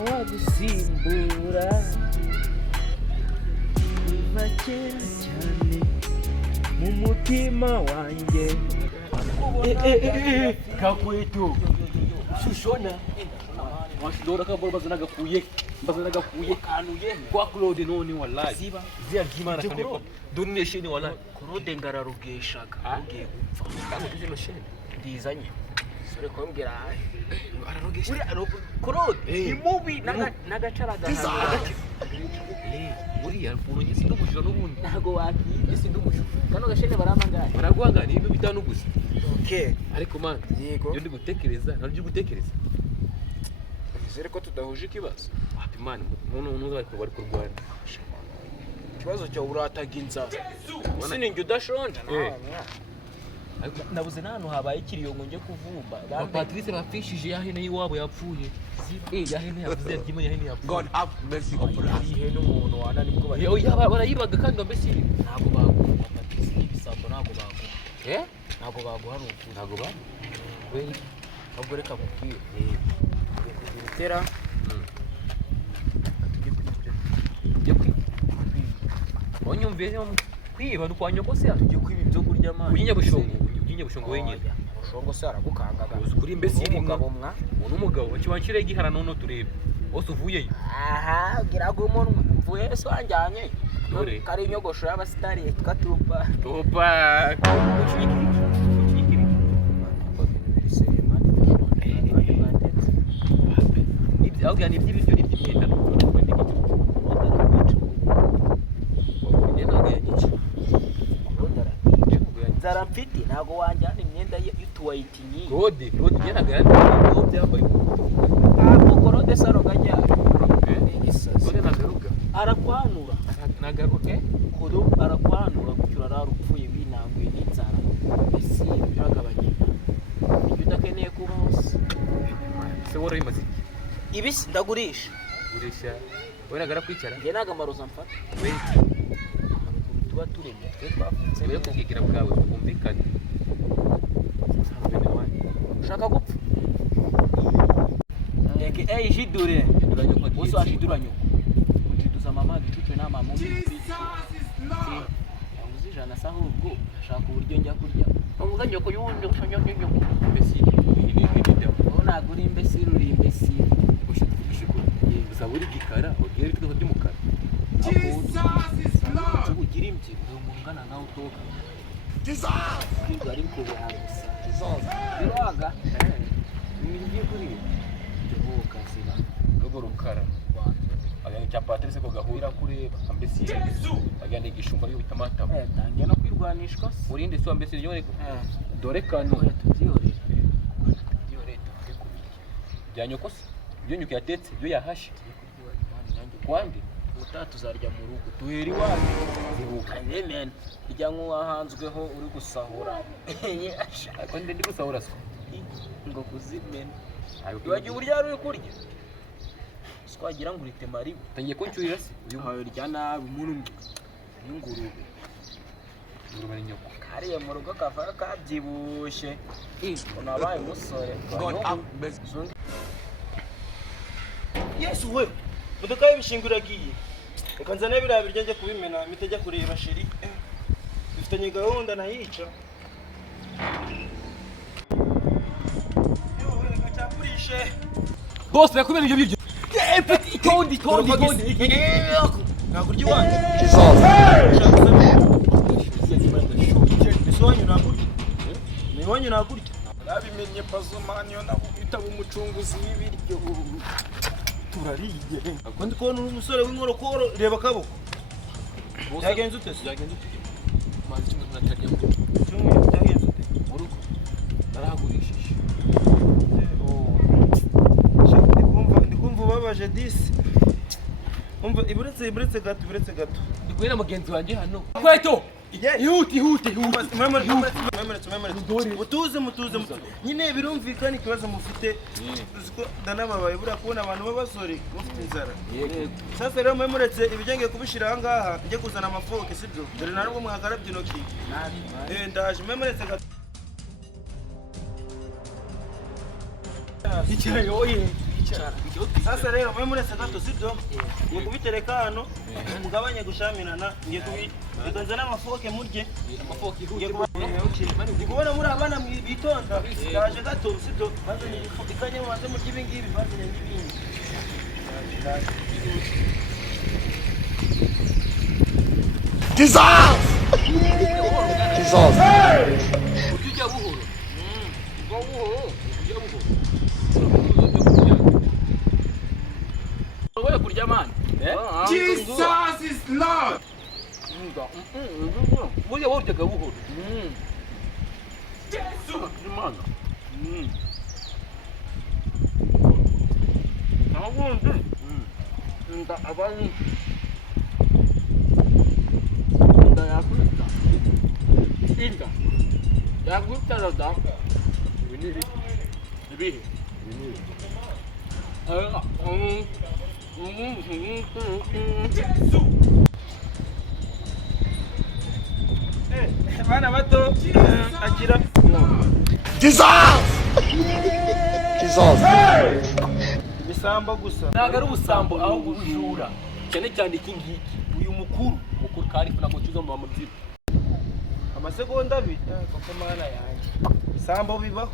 ntawagusimbura kuva kera cyane mu mutima wanjye. Kakwetu shushona washidora kabora bazanaga kuye kanuye kwa Claude none wallahi Ziba. zia gimana kane donne shini wallahi Claude ngararugeshaga ugiye gupfa kandi tuje shini ndizanye sore kumbwira ararogesha Claude ni mubi n'agacaraga buriya mfuno nyisi ndumushira n'ubundi ntago wakiye nyisi ndumushira kano gashene baramangaye baraguhanga ni ibintu bitanu gusa. okay Ariko man yego yo ndi gutekereza nabyo gutekereza nizere ko tudahuje ikibazo wapi man umuntu bari kurwana ikibazo cyo urataga inzara sininjye udashonje ariko nabuze n'ahantu habaye ikiriyongo njye kuvumba Patrice bafishije yahene yiwabo yapfuye yahene yavuze ryimo yahene yapfuye God have mercy upon us. ihene umuntu wana nibwo bari barayibaga kandi mbese ntago baguha Patrice n'ibisambo ntago baguha eh ntago baguha n'ukuri ntago ba we ahubwo reka mubwire bitera yo onyumviye kwiba dukwanya ko se tujye kwiba ibyo kurya amazi unyinyabushongo wenyine ushongo se aragukangaga kuri mbese umugabo mwa uno mugabo kiwancire gihara none turebe ose uvuye aha girago umuntu mvuye se wanjyanye Dore. kari inyogosho y'abasitari yitwa tupa topa kukinyikiri ibyo ahubwo ni iby'ibiryo ni iby'imyenda nzara mfite ntago wanjyana imyenda y'utuwayiti nyinshi Claude ngenaga yandi byambaye ntabwo Claude saro gajya Claude nagaruka arakwanura nagaruka kudo arakwanura kucyura ararupfuye winanguye n'inzara isi biragabanya ibyo udakeneye kuba hose se wora imaze ibisi ndagurisha gurisha wenagara kwicara njye ntago amaroza mfata we tuba turemye twe twavutse we kukigira bwawe kumvikane ushaka gupfa aka jidure uso ashidura nyoko kujiduza mama gicucwe na mama uzijana saho ubwo ashaka uburyo njya kurya uvuga nyoko yundi ushanyake nyoko mbese ni ntago uri imbesiri uri imbesiri ushikura gusa buri gikara ugiye bitwa by'umukara ugira imbyiro uri umuntu ungana nawe utoka kwirwa ari kubihagusa biraga ngiye kuri igihuka ziba rugo rukara agani cya Patrice ko gahura kureba ambesi agani igishumba yo bitamata tangiye no kwirwanishwa urinde so ambesi yone dore kano tubyihorere byanyoko se byo nyuko yatetse byo yahashe kwande utatuzarya mu rugo duhera iwacu amen rya nk'uwahanzweho uri gusahura ariko ndi gusahura so ngo kuzimena iwagiye uburyo uri kurya twagira ngo urite mari tangiye kuncyurira se uyu rya nabi umuntu y'ingurube urubara nyoko kariye mu rugo kava kabyibushye unabaye umusore God have mercy. Yesu we mudoka y'ibishingura agiye reka nzane biriya biryo njye kubimena mitajya kureba sheri dufitanye gahunda nayica reka cyakurishe boss yakubera ibyo biryo itondi ntabwo urya iwanjye ese iwanyu ntakurya iwanyu ntakurya nabimenye pazomani yo nabo bitaba umucunguzi w'ibiryo turariye ndi kubona uri umusore w'inkorokoro reba akaboko byagenze ute se byagenze ute mazi kimwe natarya cyumweru byagenze ute mu rugo narahagurishije ndi kumva ubabaje disi umva iburetse gato ndi na mugenzi wanjye hano kweto ihute mutuze nyine birumvikana ikibazo mufite uziko ndanababaye buriya kubona abantu b'abasore bafite inzara sasa rero mwemuretse ibijyenge kubishira aha ngaha njye kuzana amafoke sibyo dore na nubwo mwakarabye intoki ndaje mwemuretse icyayi oye kwicara Sasa rero mwe muretse gato sibyo ngiye kubitereka hano mugabanye gushamirana ngiye kubiganza n'amafoke murye amafoki ngiye ihute kubona muri abana bitonda yaje gato sibyo bazanye ifoke ikanye maze murye ibi ngibi bazanye n'ibindi Jesus! Jesus! ujya buhoro ujya buhoro wowe kurya mani Jesus is Lord. burya wowe uryaga buhoro Imana. nabundi nda abani nda yakwita inda yakwita rada Ibiniri. ibihe bana bato akira Jesus! Jesus! ibisambo gusa ntabwo ari ubusambo ahubwo ubujura cyane cyane iki ngiki uyu mukuru kari kuna mucuzo mu muzira amasegonda abiri koko mana yanjye ibisambo bibaho